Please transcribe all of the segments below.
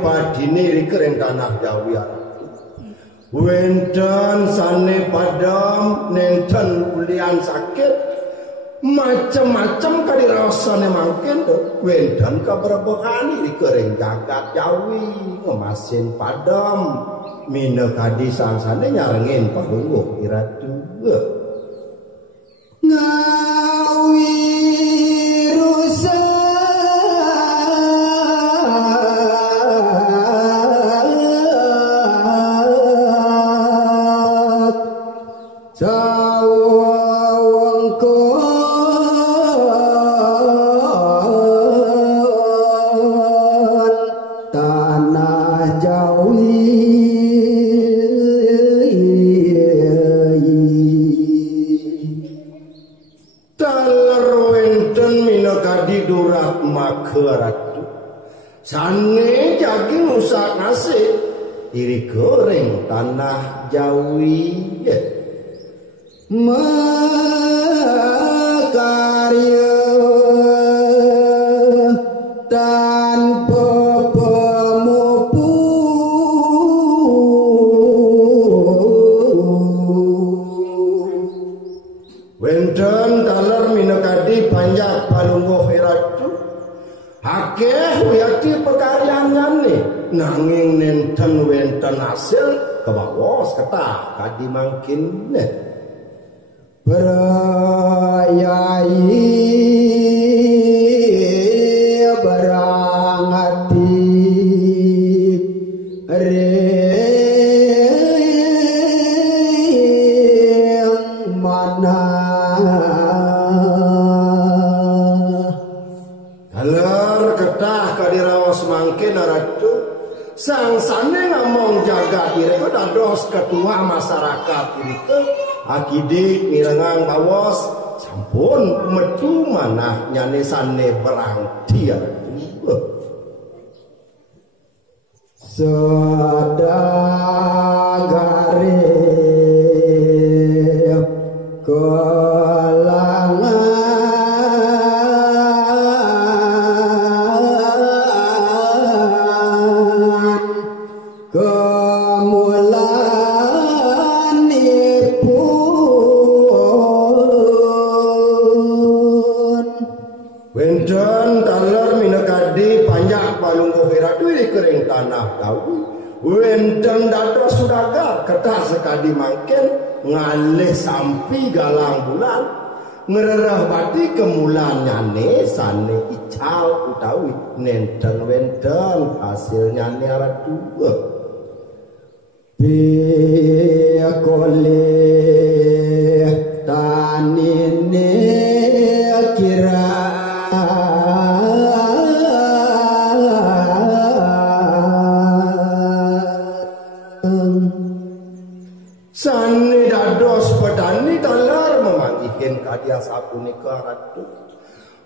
Padini kering tanah Jawi wenten sane padam nenten ulian sakit macam-macam kali rasane mangkin wenten kaberbekani di kering jagat Jawi ngemasin padam mina kadi sangsane nyarengin palungguh iratu ngawi rusak sane jagi nusak nasi iri goreng tanah Jawi makarya tanpa pemupu wenten taler minakadi panjak palungguh iratu akeh wiyati pekaryangan nih nanging nenten wenten hasil kebawas ketah kadi mangkin nih berayai berangati ring mana mangkin aratu sangsane ngomong jaga diri ke dados ketua masyarakat diri ke akidik mirengang bawas sampun metu manah nyanesane berangti aratu sadagare kelangan kering tanah Jawi wenten dados sudaga ketah sekadi mangken ngalih sampi galang bulan ngererah bati kemulan nyane sane ical utawi nenten wenten hasil nyane aratu biakole tanine kira sane dados petani talar memanggihkan kadia sapunika ratu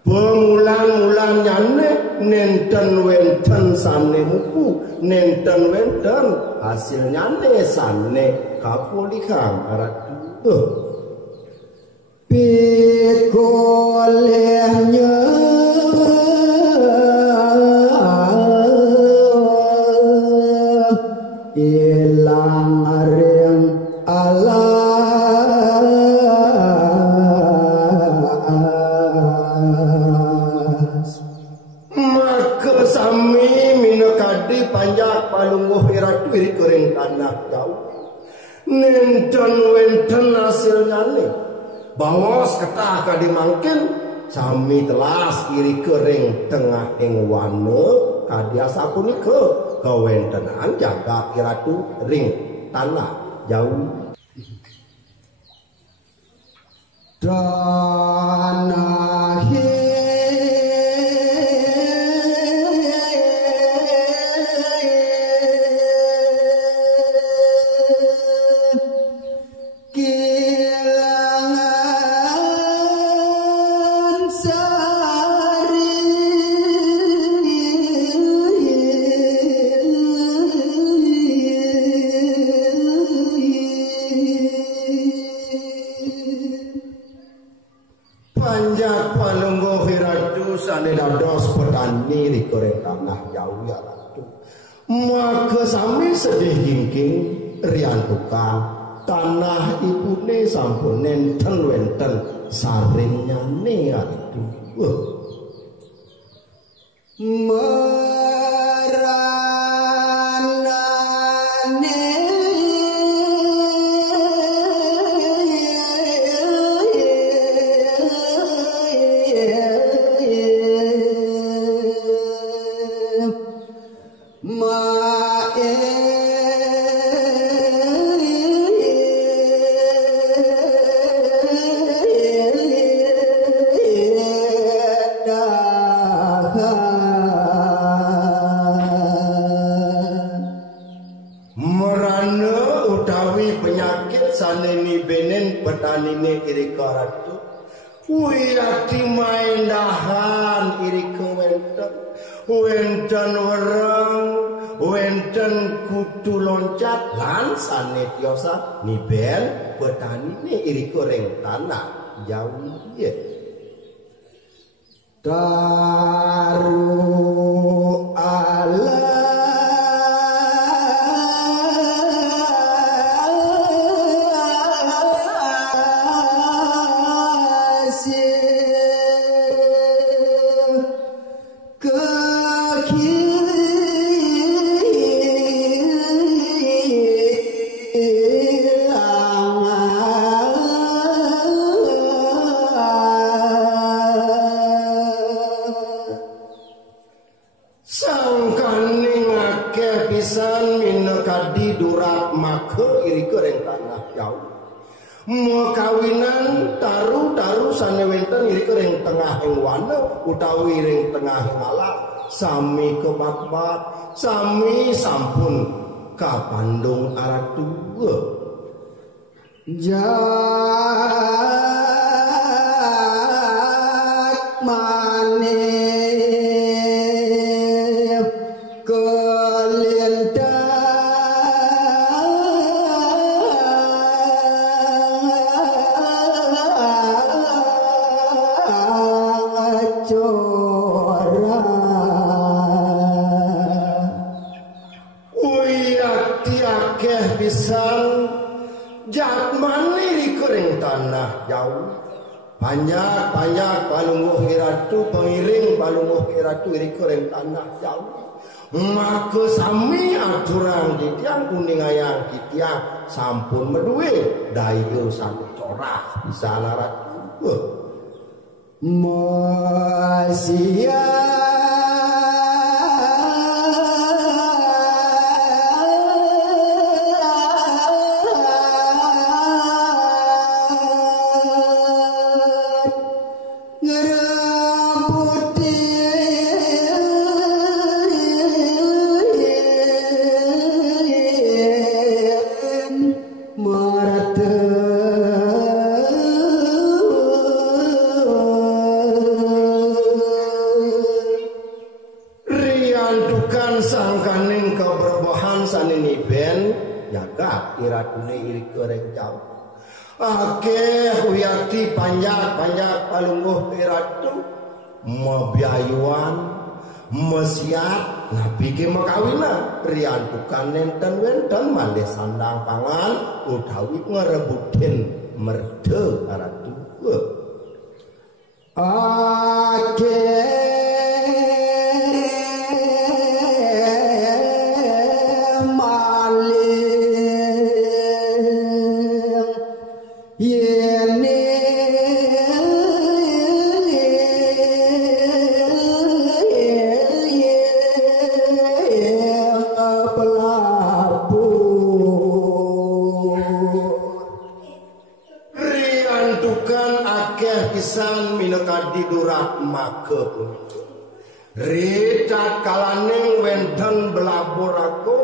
pemulan-mulan nyane nenten wenten sane mupu nenten wenten hasil nyane sane kapulikan ratu pikolehnya ilang areng alas maka sami minakadi panjak palungguh iratu iri kering tanah jauh nenten wenten hasilnya nih bawas ketah kadi mangkin sami telas iri kering tengah ing wane kadia sapunika kawentenan jaga iratu ring tanah jauh tanah kilangan sari sedih jingking rian tukang tanah ibune sampun nenten wenten saring nyane aduh petanine iri karatu wirati maindahan iri kewenten wenten wereng wenten kudu loncat lan sanetiosa niben petanine iri goreng tanah jauh ye daru ala mau kawinan taru sane wenten iri ring tengah ing wana utawi ring tengah ing alat sami kebat-bat sami sampun kapandung aratuwa jak mane jauh banyak palungguh iratu pengiring palungguh iratu iri koreng tanah jauh maka sami aturan di tiang kuning ayang di tiang sampun meduwe dayu satu corah bisa laratu masia iratune iri goreng jauh akeh huyati panjak palungguh iratu mebiayuan mesiat nabi ke makawina rian bukan nenten wenten malih sandang pangan utawi ngerebutin merde aratu akeh minakadi durak maka rita kalaning wenten belabur aku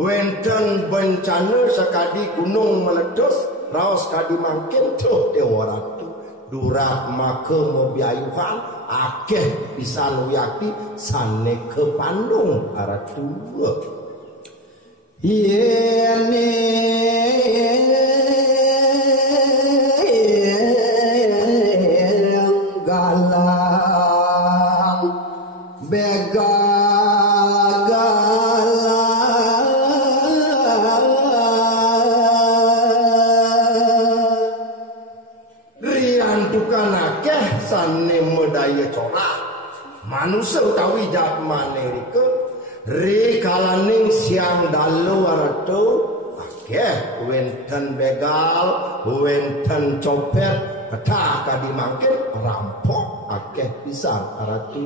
wenten bencana sekadi gunung meletus raos kadi mangkin tuh dewaratu durak maka mobiayuhan akeh bisa luyaki sane ke Bandung aratu yene begal budaya corak manusia utawi Japmane rike regalaning siang dalu waratu akeh wenten begal wenten copet kedah kadi mangkin rampok akeh pisan aratu